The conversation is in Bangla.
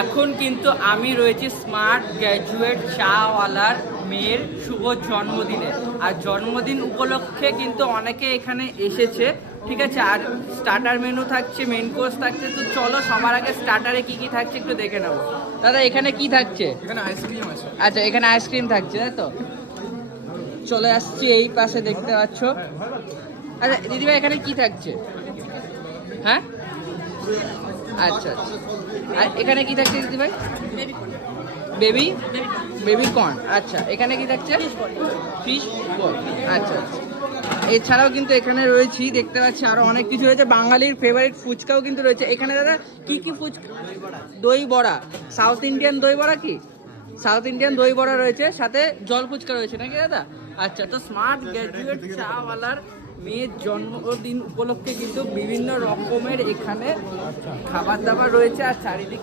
এখন কিন্তু আমি রয়েছি স্মার্ট গ্র্যাজুয়েট চাওয়ালার মেয়ের শুভ জন্মদিনে। আর জন্মদিন উপলক্ষে কিন্তু অনেকে এখানে এসেছে ঠিক আছে? আর স্টার্টার মেনু থাকছে মেন কোর্স থাকছে তো চলো সবার আগে স্টার্টারে কি কি থাকছে একটু দেখে নেব দাদা এখানে কি থাকছে? এখানে আইসক্রিম আছে। আচ্ছা এখানে আইসক্রিম থাকছে তাই তো? চলে আসছি এই পাশে দেখতে পাচ্ছ? আচ্ছা দিদিভাই এখানে কি থাকছে? হ্যাঁ? আচ্ছা আচ্ছা। আর এখানে কি থাকছে দিদিভাই? বেবি বেবি কর্ন আচ্ছা এখানে কি থাকছে? ফিশ বল আচ্ছা আচ্ছা। এছাড়াও কিন্তু এখানে রয়েছি দেখতে পাচ্ছি আরও অনেক কিছু রয়েছে। বাঙালির ফেভারিট ফুচকাও কিন্তু রয়েছে। এখানে দাদা কি কি ফুচকা? দই বড়া সাউথ ইন্ডিয়ান দই বড়া কি? সাউথ ইন্ডিয়ান দই বড়া রয়েছে সাথে জল ফুচকা রয়েছে নাকি দাদা? আচ্ছা তো স্মার্ট গ্র্যাজুয়েট চাওয়ালার মেয়ের জন্মদিন উপলক্ষে কিন্তু বিভিন্ন রকমের এখানে খাবার দাবার রয়েছে আর চারিদিকে